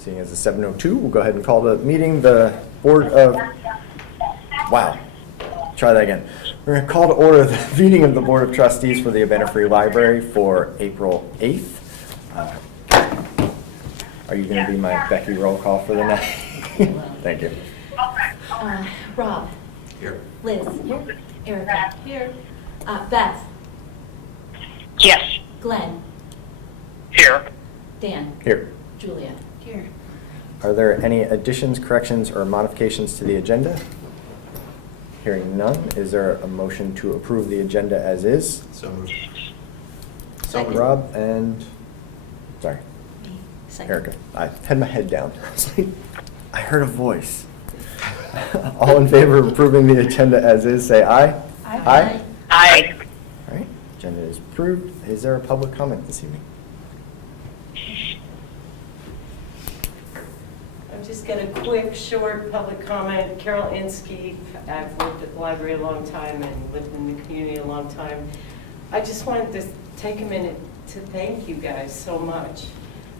Seeing as it's 7:02, we'll go ahead and call the meeting. The Board of, wow, try that again. We're going to call to order the meeting of the Board of Trustees for the Urbana Free Library for April 8th. Are you going to be my Becky roll call for the night? Thank you. Rob. Here. Liz. Here. Erica. Here. Beth. Yes. Glenn. Here. Dan. Here. Julia. Here. Are there any additions, corrections, or modifications to the agenda? Hearing none, is there a motion to approve the agenda as is? So moved. Second. Rob and, sorry, Me. Second. Erica. I had my head down. I was like, I heard a voice. All in favor of approving the agenda as is, say aye. Aye. Aye. All right, agenda is approved. Is there a public comment this evening? I've just got a quick, short public comment. Carol Inskeep, I've worked at the library a long time and lived in the community a long time. I just wanted to take a minute to thank you guys so much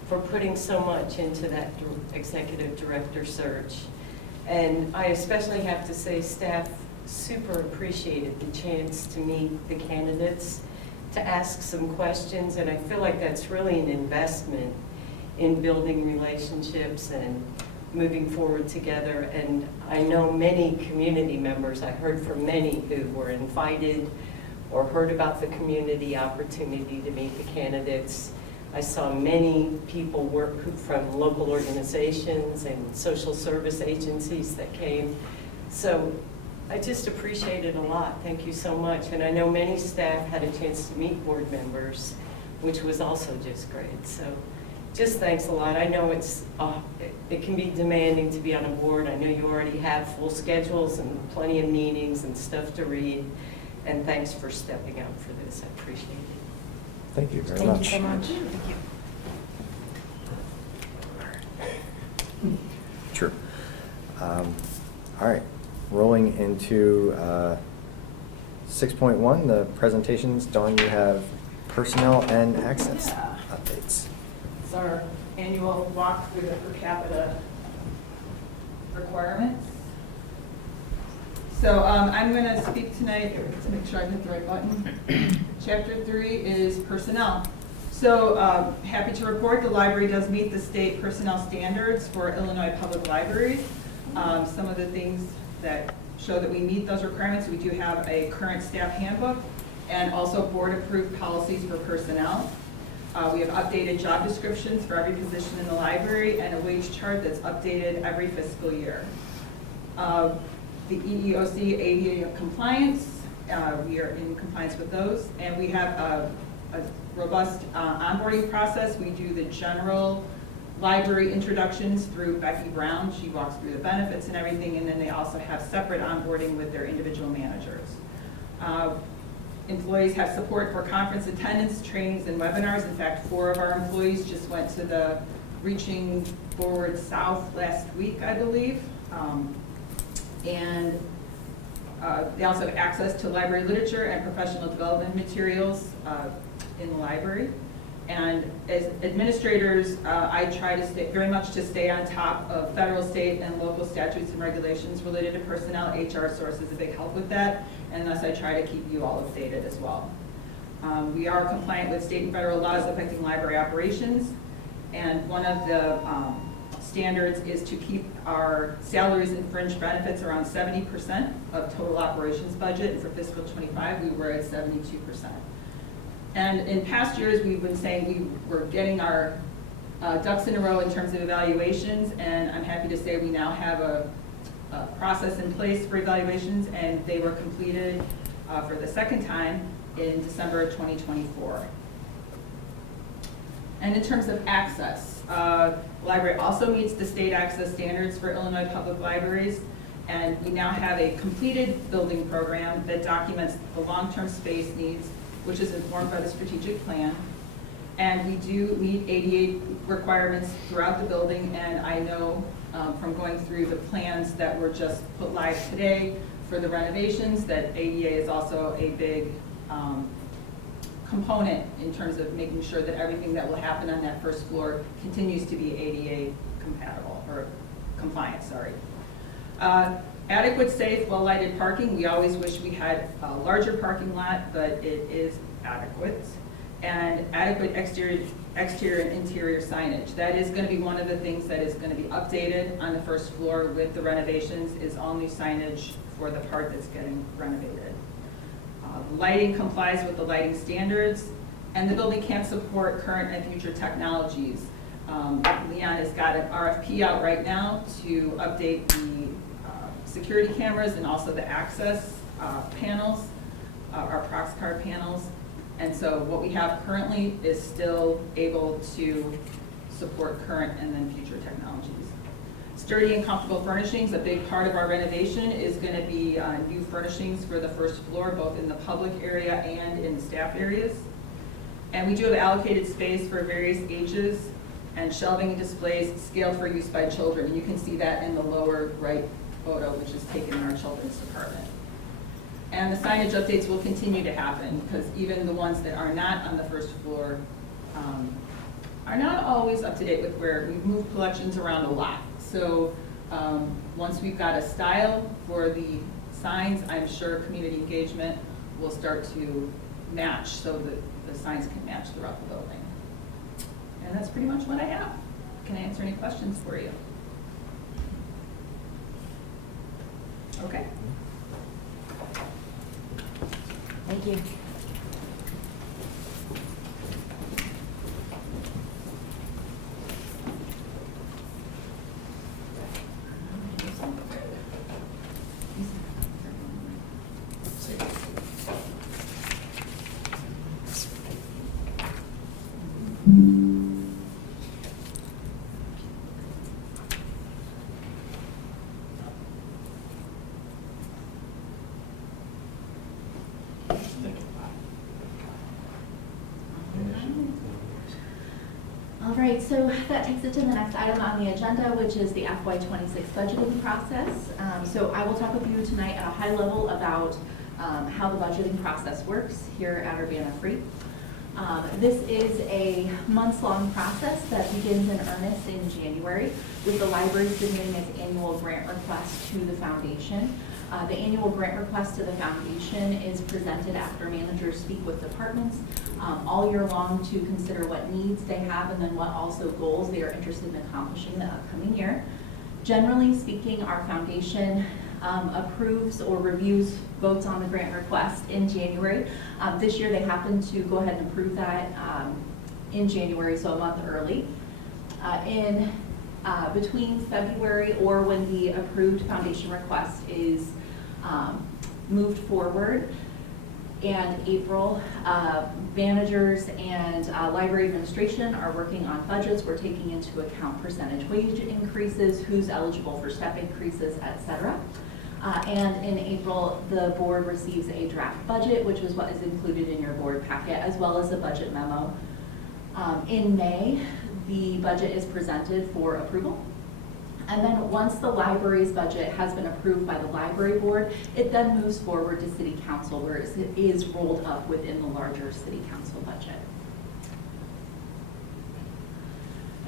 for putting so much into that executive director search. And I especially have to say staff super appreciated the chance to meet the candidates, to ask some questions, and I feel like that's really an investment in building relationships and moving forward together. And I know many community members, I heard from many who were invited or heard about the community opportunity to meet the candidates. I saw many people from local organizations and social service agencies that came. So I just appreciate it a lot. Thank you so much. And I know many staff had a chance to meet board members, which was also just great. So just thanks a lot. I know it can be demanding to be on a board. I know you already have full schedules and plenty of meetings and stuff to read. And thanks for stepping up for this. I appreciate it. Thank you very Thank much. you so much. Thank you. True. All right, rolling into 6.1, the presentations. Dawn, you have personnel and access Yeah. updates. It's our annual walk through the per capita requirements. So I'm going to speak tonight to make sure I hit the right button. Chapter 3 is personnel. So happy to report the library does meet the state personnel standards for Illinois public libraries. Some of the things that show that we meet those requirements, we do have a current staff handbook and also board-approved policies for personnel. We have updated job descriptions for every position in the library and a wage chart that's updated every fiscal year. The EEOC ADA compliance, we are in compliance with those, and we have a robust onboarding process. We do the general library introductions through Becky Brown. She walks through the benefits and everything, and then they also have separate onboarding with their individual managers. Employees have support for conference attendance, trainings, and webinars. In fact, 4 of our employees just went to the Reaching Forward South last week, I believe. And they also have access to library literature and professional development materials in the library. And as administrators, I try to very much to stay on top of federal, state, and local statutes and regulations related to personnel. HR Source is a big help with that, and thus I try to keep you all updated as well. We are compliant with state and federal laws affecting library operations, and one of the standards is to keep our salaries and fringe benefits around 70% of total operations budget. And for fiscal 25, we were at 72%. And in past years, we've been saying we were getting our ducks in a row in terms of evaluations, and I'm happy to say we now have a process in place for evaluations, and they were completed for the second time in December of 2024. And in terms of access, the library also meets the state access standards for Illinois public libraries, and we now have a completed building program that documents the long-term space needs, which is informed by the strategic plan. And we do meet ADA requirements throughout the building, and I know from going through the plans that were just put live today for the renovations that ADA is also a big component in terms of making sure that everything that will happen on that first floor continues to be ADA compatible, or compliant, sorry. Adequate, safe, well-lighted parking. We always wish we had a larger parking lot, but it is adequate. And adequate exterior and interior signage. That is going to be one of the things that is going to be updated on the first floor with the renovations, is all new signage for the part that's getting renovated. Lighting complies with the lighting standards, and the building can support current and future technologies. Leon has got an RFP out right now to update the security cameras and also the access panels, our prox card panels. And so what we have currently is still able to support current and then future technologies. Sturdy and comfortable furnishings. A big part of our renovation is going to be new furnishings for the first floor, both in the public area and in the staff areas. And we do have allocated space for various ages and shelving and displays scaled for use by children. And you can see that in the lower right photo, which is taken in our children's department. And the signage updates will continue to happen, because even the ones that are not on the first floor are not always up to date with where we've moved collections around a lot. So once we've got a style for the signs, I'm sure community engagement will start to match so that the signs can match throughout the building. And that's pretty much what I have. Can I answer any questions for you? Okay. Thank you. All right, so that takes it to the next item on the agenda, which is the FY26 budgeting process. So I will talk with you tonight at a high level about how the budgeting process works here at Urbana Free. This is a months-long process that begins in earnest in January with the library submitting its annual grant request to the foundation. The annual grant request to the foundation is presented after managers speak with departments all year long to consider what needs they have and then what also goals they are interested in accomplishing the upcoming year. Generally speaking, our foundation approves or reviews votes on the grant request in January. This year they happened to go ahead and approve that in January, so a month early. Between February or when the approved foundation request is moved forward and April, managers and library administration are working on budgets. We're taking into account percentage wage increases, who's eligible for step increases, etc. And in April, the board receives a draft budget, which is what is included in your board packet, as well as a budget memo. In May, the budget is presented for approval. And then once the library's budget has been approved by the library board, it then moves forward to city council, where it is rolled up within the larger city council budget.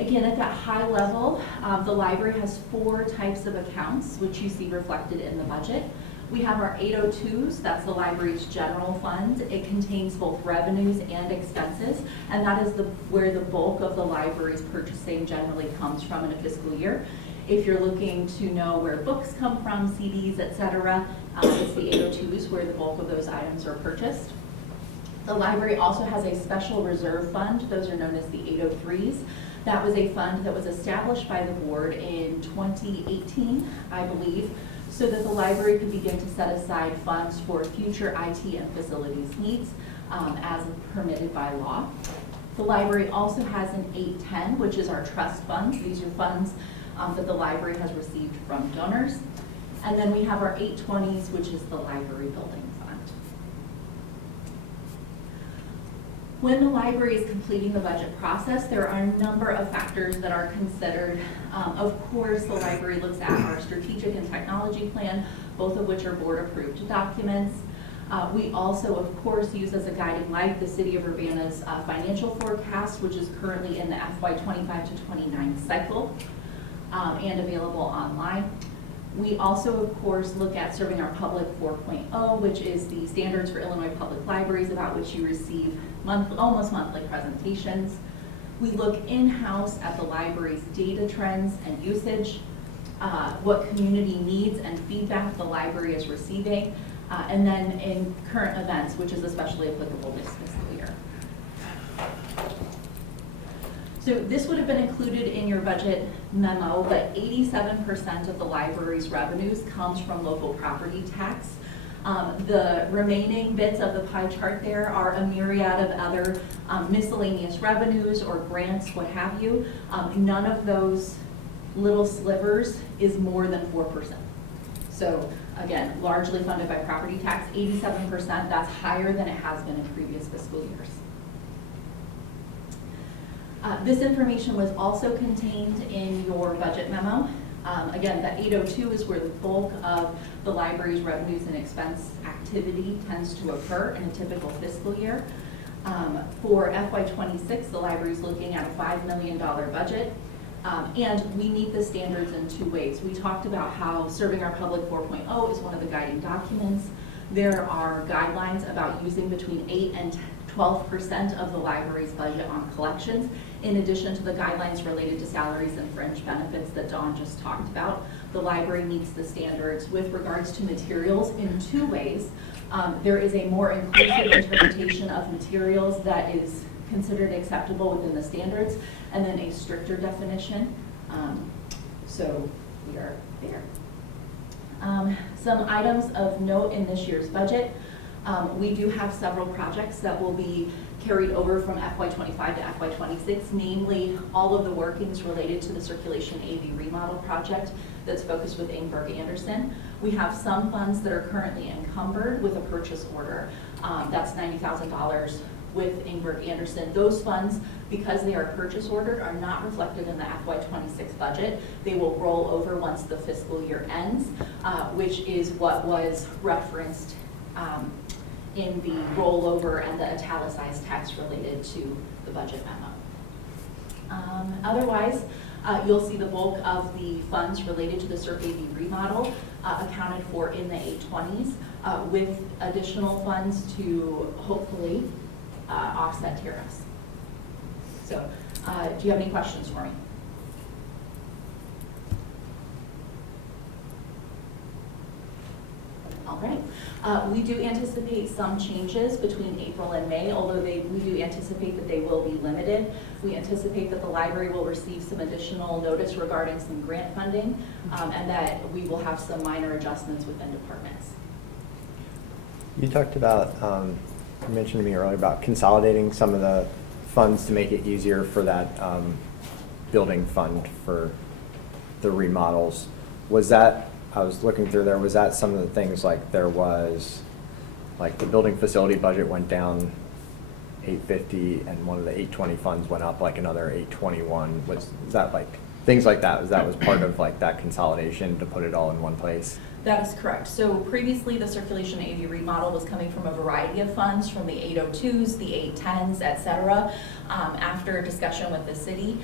Again, at that high level, the library has 4 types of accounts, which you see reflected in the budget. We have our 802s, that's the library's general fund. It contains both revenues and expenses, and that is where the bulk of the library's purchasing generally comes from in a fiscal year. If you're looking to know where books come from, CDs, etc., it's the 802s where the bulk of those items are purchased. The library also has a special reserve fund. Those are known as the 803s. That was a fund that was established by the board in 2018, I believe, so that the library could begin to set aside funds for future IT and facilities needs as permitted by law. The library also has an 810, which is our trust funds. These are funds that the library has received from donors. And then we have our 820s, which is the library building fund. When the library is completing the budget process, there are a number of factors that are considered. Of course, the library looks at our strategic and technology plan, both of which are board-approved documents. We also, of course, use as a guiding light the City of Urbana's financial forecast, which is currently in the FY25 to 29 cycle. and available online. We also, of course, look at Serving Our Public 4.0, which is the standards for Illinois public libraries, about which you receive almost monthly presentations. We look in-house at the library's data trends and usage, what community needs and feedback the library is receiving, and then in current events, which is especially applicable this fiscal year. So this would have been included in your budget memo, but 87% of the library's revenues comes from local property tax. The remaining bits of the pie chart there are a myriad of other miscellaneous revenues or grants, what have you. None of those little slivers is more than 4%. So again, largely funded by property tax, 87%, that's higher than it has been in previous fiscal years. This information was also contained in your budget memo. Again, the 802 is where the bulk of the library's revenues and expense activity tends to occur in a typical fiscal year. For FY26, the library is looking at a $5 million budget. And we meet the standards in two ways. We talked about how Serving Our Public 4.0 is one of the guiding documents. There are guidelines about using between 8 and 12% of the library's budget on collections, in addition to the guidelines related to salaries and fringe benefits that Dawn just talked about. The library meets the standards with regards to materials in two ways. There is a more inclusive interpretation of materials that is considered acceptable within the standards, and then a stricter definition. So we are there. Some items of note in this year's budget. We do have several projects that will be carried over from FY25 to FY26, namely all of the workings related to the Circulation AV remodel project that's focused with Ingberg Anderson. We have some funds that are currently encumbered with a purchase order. That's $90,000 with Ingberg Anderson. Those funds, because they are purchase ordered, are not reflected in the FY26 budget. They will roll over once the fiscal year ends, which is what was referenced in the rollover and the italicized text related to the budget memo. Otherwise, you'll see the bulk of the funds related to the Circ AV remodel accounted for in the 820s, with additional funds to hopefully offset tariffs. So, do you have any questions for me? All right. We do anticipate some changes between April and May, although we do anticipate that they will be limited. We anticipate that the library will receive some additional notice regarding some grant funding, and that we will have some minor adjustments within departments. You talked about, you mentioned to me earlier about consolidating some of the funds to make it easier for that building fund for the remodels. Was that, I was looking through there, was that some of the things, like there was, like the building facility budget went down $850 and one of the 820 funds went up like another 821. Was that like, things like that, was part of like that consolidation to put it all in one place? That is correct. So previously, the Circulation AV remodel was coming from a variety of funds, from the 802s, the 810s, et cetera. After discussion with the city,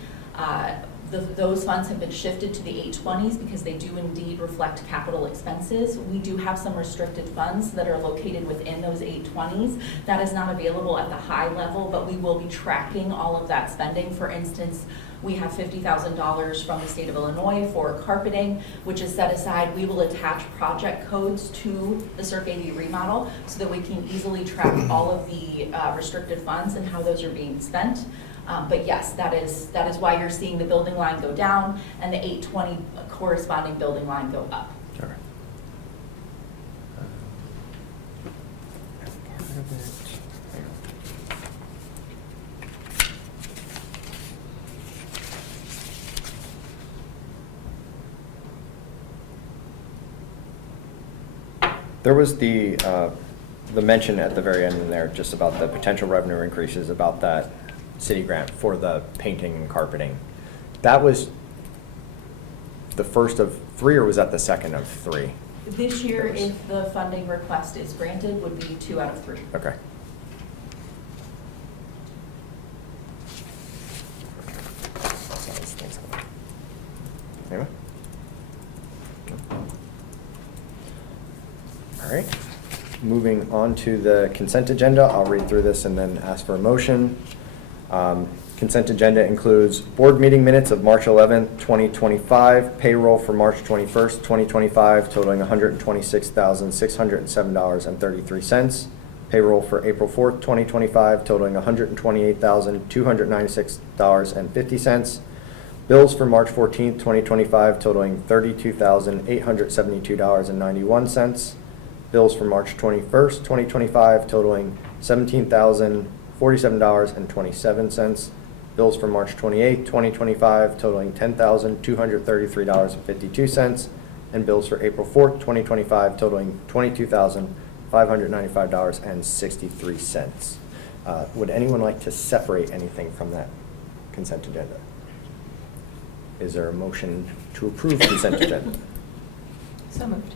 those funds have been shifted to the 820s because they do indeed reflect capital expenses. We do have some restricted funds that are located within those 820s. That is not available at the high level, but we will be tracking all of that spending. For instance, we have $50,000 from the state of Illinois for carpeting, which is set aside. We will attach project codes to the Circ AV remodel so that we can easily track all of the restricted funds and how those are being spent. But yes, that is why you're seeing the building line go down and the 820 corresponding building line go up. Okay. There was the mention at the very end in there just about the potential revenue increases, about that city grant for the painting and carpeting. That was the first of 3, or was that the second of 3? This year, if the funding request is granted, would be 2 out of 3. Okay. Anyway. All right. Moving on to the consent agenda, I'll read through this and then ask for a motion. Consent agenda includes board meeting minutes of March 11th, 2025, payroll for March 21st, 2025, totaling $126,607.33, payroll for April 4th, 2025, totaling $128,296.50, bills for March 14th, 2025, totaling $32,872.91, bills for March 21st, 2025, totaling $17,047.27, bills for March 28th, 2025, totaling $10,233.52, and bills for April 4th, 2025, totaling $22,595.63. Would anyone like to separate anything from that consent agenda? Is there a motion to approve consent agenda? So moved.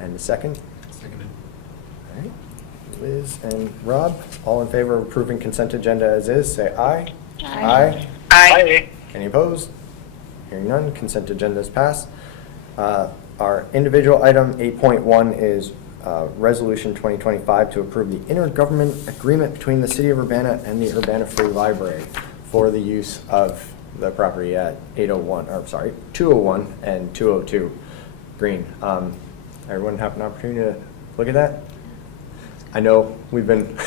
And a second? Seconded. All right. Liz and Rob, all in favor of approving consent agenda as is, say aye. Aye. Aye. Any opposed? Hearing none, consent agenda is passed. Our individual item 8.1 is Resolution 2025 to approve the intergovernment agreement between the City of Urbana and the Urbana Free Library for the use of the property at 201 and 202 Green. Everyone have an opportunity to look at that? I know we've been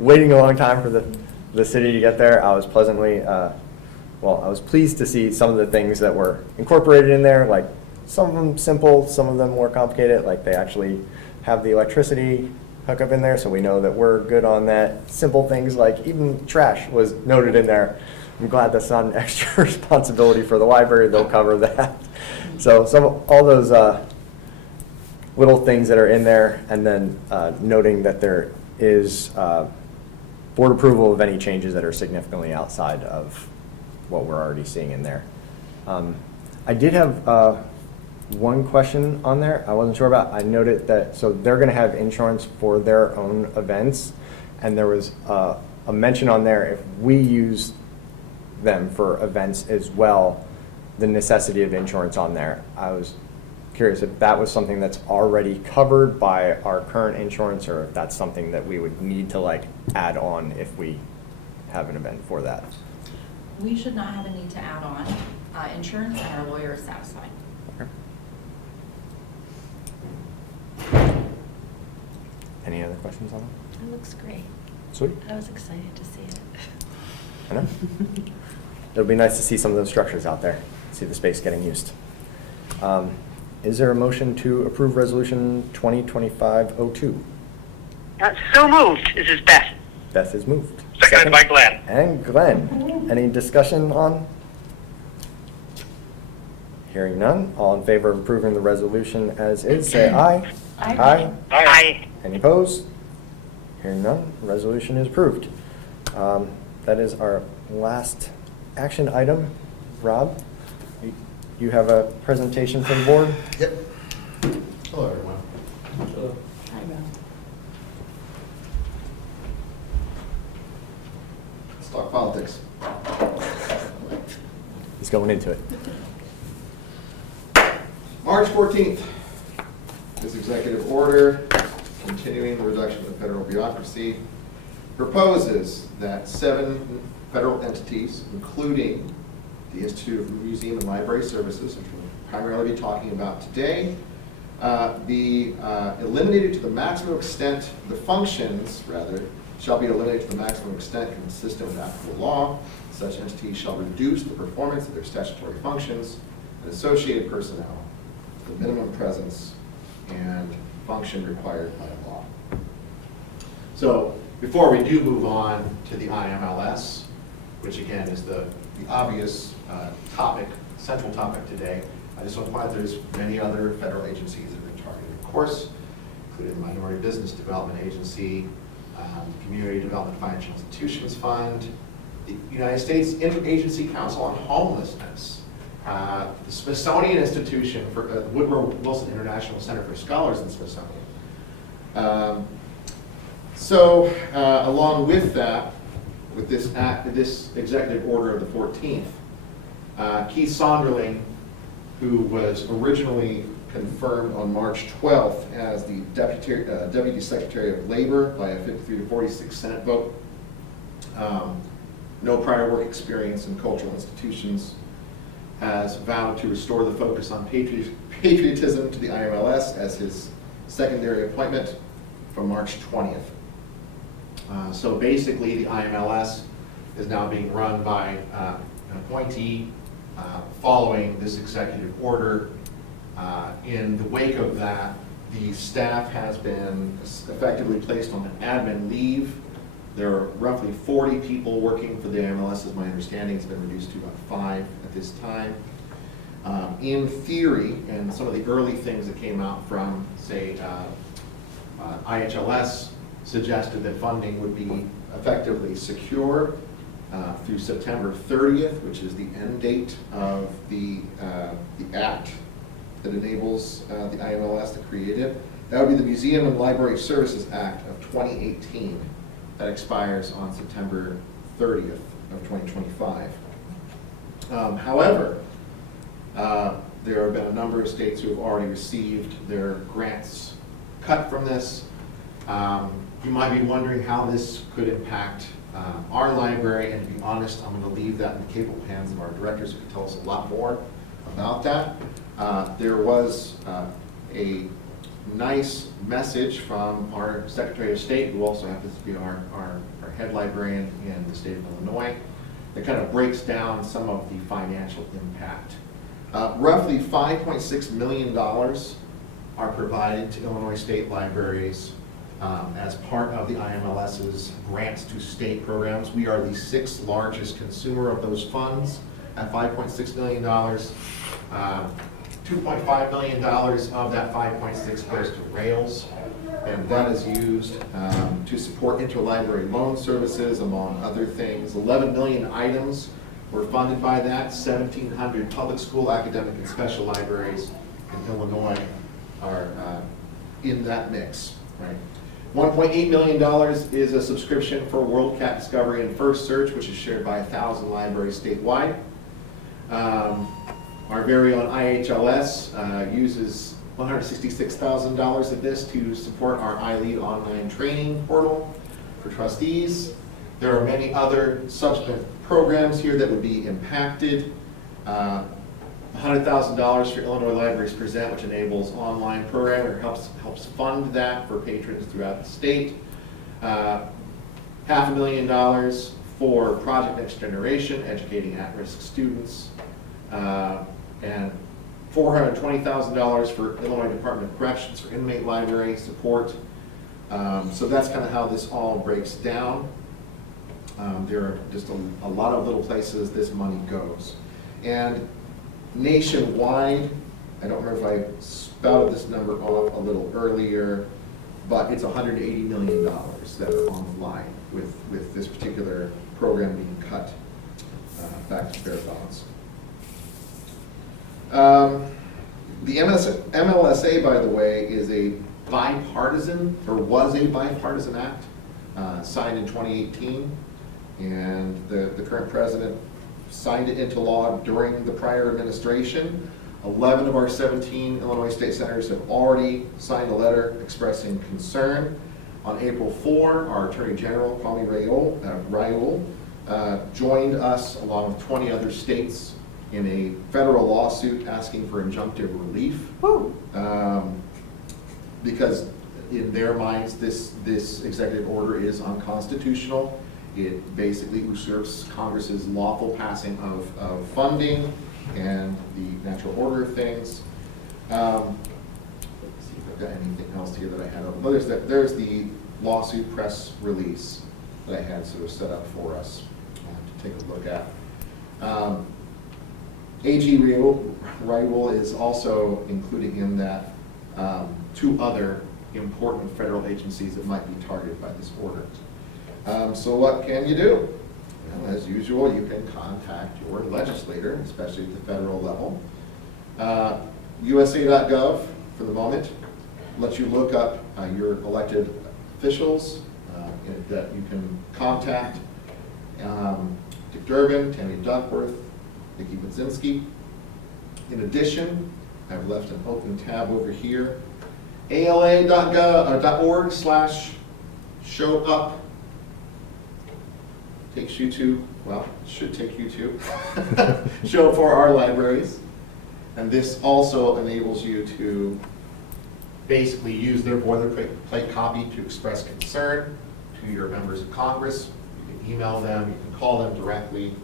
waiting a long time for the city to get there. I was pleasantly, I was pleased to see some of the things that were incorporated in there, like some of them simple, some of them more complicated, like they actually have the electricity hookup in there, so we know that we're good on that. Simple things like even trash was noted in there. I'm glad that's not an extra responsibility for the library. They'll cover that. So all those little things that are in there, and then noting that there is board approval of any changes that are significantly outside of what we're already seeing in there. I did have one question on there I wasn't sure about. I noted that, so they're going to have insurance for their own events, and there was a mention on there if we use them for events as well, the necessity of insurance on there. I was curious if that was something that's already covered by our current insurance, or if that's something that we would need to like add on if we have an event for that. We should not have a need to add on insurance, and our lawyer is satisfied. Okay. Any other questions on that? It looks great. Sweet. I was excited to see it. I know. It'll be nice to see some of those structures out there, see the space getting used. Is there a motion to approve Resolution 2025-02? So moved. This is Beth. Beth is moved. Seconded by Glenn. And Glenn. Any discussion on? Hearing none. All in favor of approving the resolution as is, say aye. Aye. Aye. Any opposed? Hearing none. Resolution is approved. That is our last action item. Rob, you have a presentation from the board? Yep. Hello, everyone. Hi, Rob. Let's talk politics. He's going into it. March 14th, this executive order, continuing the reduction of federal bureaucracy, proposes that 7 federal entities, including the Institute of Museum and Library Services, which we'll primarily be talking about today, be eliminated to the maximum extent, the functions, rather, shall be eliminated to the maximum extent consistent with applicable law. Such entities shall reduce the performance of their statutory functions and associated personnel to the minimum presence and function required by law. So before we do move on to the IMLS, which again is the obvious topic, central topic today, I just want to point out there's many other federal agencies that have been targeted, of course, including the Minority Business Development Agency, Community Development Financial Institutions Fund, the United States Interagency Council on Homelessness, the Smithsonian Institution for Woodrow Wilson International Center for Scholars in Smithsonian. Along with that, with this executive order of the 14th, Keith Sonderling, who was originally confirmed on March 12th as the Deputy Secretary of Labor by a 53 to 46 Senate vote. No prior work experience in cultural institutions, has vowed to restore the focus on patriotism to the IMLS as his secondary appointment from March 20th. So basically, the IMLS is now being run by an appointee following this executive order. In the wake of that, the staff has been effectively placed on an admin leave. There are roughly 40 people working for the IMLS, as my understanding. It's been reduced to about 5 at this time. In theory, and some of the early things that came out from, say, IHLS suggested that funding would be effectively secure through September 30th, which is the end date of the act that enables the IMLS to create it. That would be the Museum and Library Services Act of 2018 that expires on September 30th of 2025. However, there have been a number of states who have already received their grants cut from this. You might be wondering how this could impact our library, and to be honest, I'm going to leave that in the capable hands of our directors who can tell us a lot more about that. There was a nice message from our Secretary of State, who also happens to be our head librarian in the state of Illinois, that kind of breaks down some of the financial impact. Roughly $5.6 million are provided to Illinois state libraries as part of the IMLS's grants to state programs. We are the 6th largest consumer of those funds at $5.6 million. $2.5 million of that 5.6 goes to Rails, and that is used to support interlibrary loan services, among other things. 11 million items were funded by that. 1,700 public school, academic, and special libraries in Illinois are in that mix. Right. $1.8 million is a subscription for WorldCat Discovery and First Search, which is shared by 1,000 libraries statewide. Our very own IHLS uses $166,000 of this to support our iLead online training portal for trustees. There are many other subsequent programs here that would be impacted. $100,000 for Illinois Libraries Present, which enables online programming or helps fund that for patrons throughout the state. $500,000 for Project Next Generation, educating at-risk students. And $420,000 for Illinois Department of Corrections for inmate library support. So that's kind of how this all breaks down. There are just a lot of little places this money goes. And nationwide, I don't remember if I spouted this number off a little earlier, but it's $180 million that are on the line with this particular program being cut back to bare bones. The MLSA, by the way, is a bipartisan, or was a bipartisan act, signed in 2018, and the current president signed it into law during the prior administration. 11 of our 17 Illinois state senators have already signed a letter expressing concern. On April 4, our Attorney General, Kwame Raoul, joined us along with 20 other states in a federal lawsuit asking for injunctive relief. Because in their minds, this executive order is unconstitutional. It basically usurps Congress's lawful passing of funding and the natural order of things. Let's see if I've got anything else here that I had. Oh, there's the lawsuit press release that I had sort of set up for us to take a look at. AG Raoul is also including in that 2 other important federal agencies that might be targeted by this order. So what can you do? Well, as usual, you can contact your legislator, especially at the federal level. USA.gov, for the moment, lets you look up your elected officials that you can contact. Dick Durbin, Tammy Duckworth, Vicki Budzinski. In addition, I've left an open tab over here. ALA.org/show up takes you to, well, should take you to show up for our libraries. And this also enables you to basically use their boilerplate copy to express concern to your members of Congress. You can email them, you can call them directly.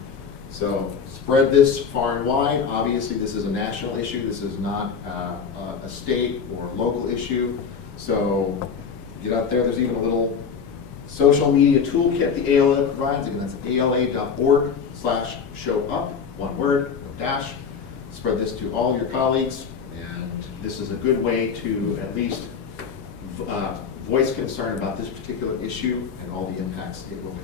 So spread this far and wide. Obviously, this is a national issue. This is not a state or local issue. So get out there. There's even a little social media toolkit the ALA provides. Again, that's ala.org/show up, one word, no dash. Spread this to all your colleagues, and this is a good way to at least voice concern about this particular issue and all the impacts it will have.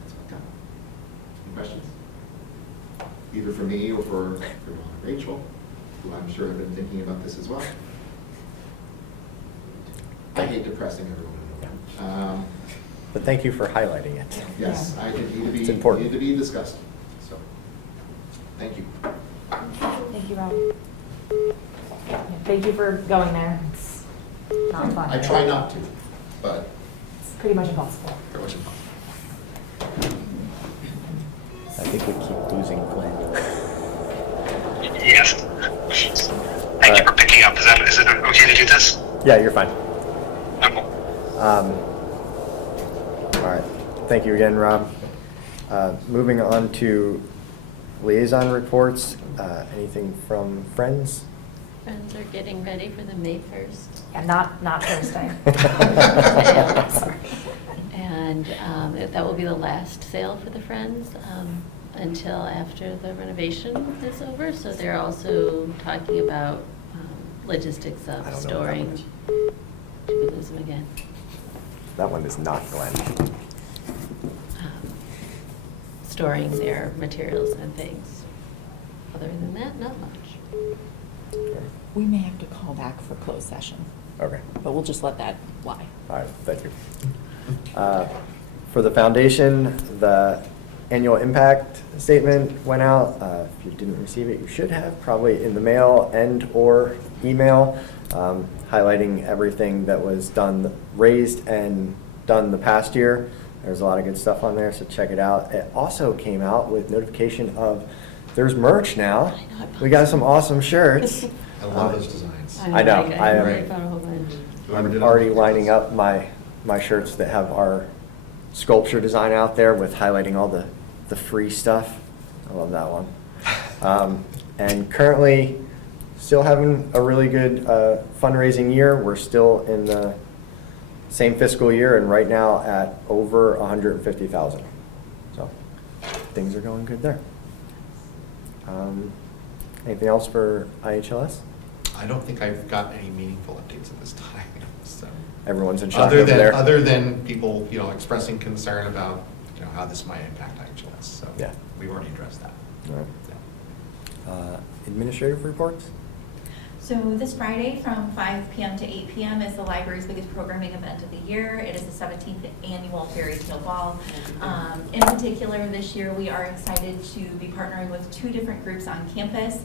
That's what I've got. Any questions? Either for me or for Ron and Rachel, who I'm sure have been thinking about this as well. I hate depressing everyone. But thank you for highlighting it. Yes, I think It's important. need to be discussed. So, thank you. Thank you, Rob. Thank you for going there. It's not fun. I try not to, but It's pretty much impossible. pretty much impossible. I think we keep losing Glenn. Yes. Thank you for picking up. Is it okay to do this? Yeah, you're fine. Okay. All right. Thank you again, Rob. Moving on to liaison reports. Anything from friends? Friends are getting ready for the May 1st. Yeah, not Thursday. And that will be the last sale for the Friends until after the renovation is over. So they're also talking about logistics I of don't know what that storing. one is. Did we lose them again? That one is not Glenn. Storing their materials and things. Other than that, not much. We may have to call back for closed session, Okay. but we'll just let that lie. All right, thank you. For the foundation, the annual impact statement went out. If you didn't receive it, you should have, probably in the mail and/or email, highlighting everything that was done, raised and done the past year. There's a lot of good stuff on there, so check it out. It also came out with notification of there's merch now. I know, I We got some awesome shirts. I love those designs. I know, like, I am- already found a whole bunch. I'm already lining up my shirts that have our sculpture design out there with highlighting all the free stuff. I love that one. And currently, still having a really good fundraising year. We're still in the same fiscal year and right now at over 150,000. So things are going good there. Anything else for IHLS? I don't think I've got any meaningful updates at this time, so. Everyone's in shock over there. Other than people, expressing concern about, how this might impact IHLS, so. Yeah. We've already addressed that. All right. Administrative reports? So this Friday from 5 p.m. to 8 p.m. is the library's biggest programming event of the year. It is the 17th annual Fairy Tale Ball. In particular, this year we are excited to be partnering with 2 different groups on campus.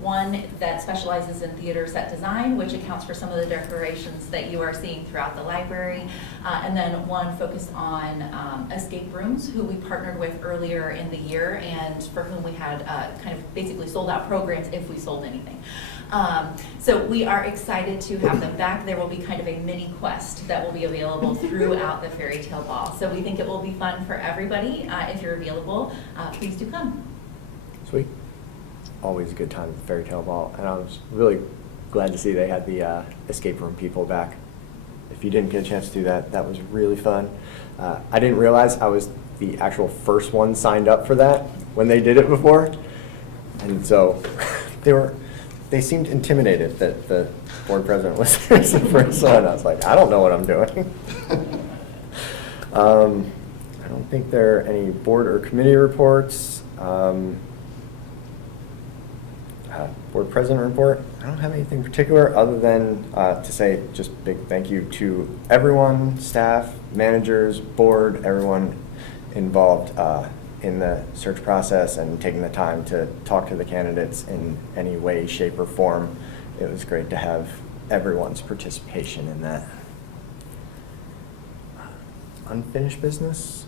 One that specializes in theater set design, which accounts for some of the decorations that you are seeing throughout the library. And then one focused on escape rooms, who we partnered with earlier in the year and for whom we had kind of basically sold out programs if we sold anything. So we are excited to have them back. There will be kind of a mini quest that will be available throughout the Fairy Tale Ball. So we think it will be fun for everybody. If you're available, please do come. Sweet. Always a good time at the Fairy Tale Ball. And I was really glad to see they had the escape room people back. If you didn't get a chance to do that, that was really fun. I didn't realize I was the actual first one signed up for that when they did it before. And so they seemed intimidated that the board president was the first one. I was like, I don't know what I'm doing. I don't think there are any board or committee reports. Board president report. I don't have anything particular other than to say just big thank you to everyone, staff, managers, board, everyone involved in the search process and taking the time to talk to the candidates in any way, shape, or form. It was great to have everyone's participation in that. Unfinished business?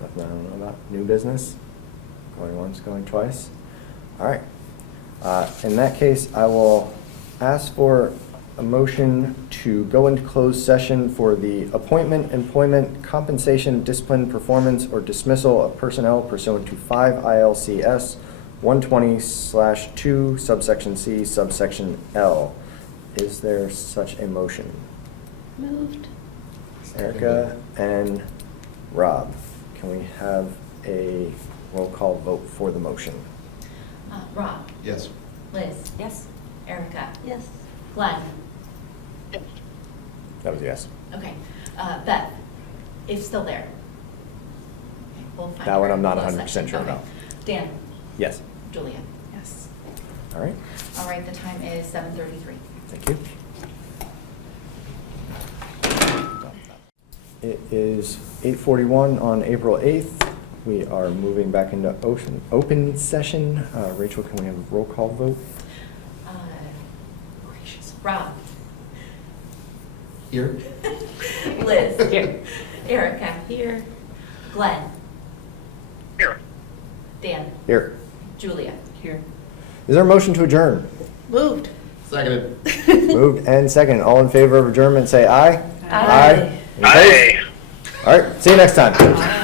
Nothing I don't know about. New business? Going once, going twice? All right. In that case, I will ask for a motion to go into closed session for the appointment, employment, compensation, discipline, performance, or dismissal of personnel pursuant to 5 ILCS 120/2 subsection C subsection L. Is there such a motion? Moved. Erica and Rob, can we have a roll call vote for the motion? Rob, Yes. Liz, Yes. Erica, Yes. Glenn. That was a yes. Okay, Beth, if still there. Okay, we'll find That one her I'm in not closed 100% session. sure Okay. about. Dan, Yes. Julia. Yes. All right. All right, the time is 7:33. Thank you. It is 8:41 on April 8th. We are moving back into open session. Rachel, can we have a roll call vote? Gracious. Rob. Here? Liz. Here. Erica. Here. Glenn. Here. Dan. Here. Julia. Here. Is there a motion to adjourn? Moved. Seconded. Moved and second. All in favor of adjournment, say aye. Aye. Any opposed? Aye. All right, see you next time.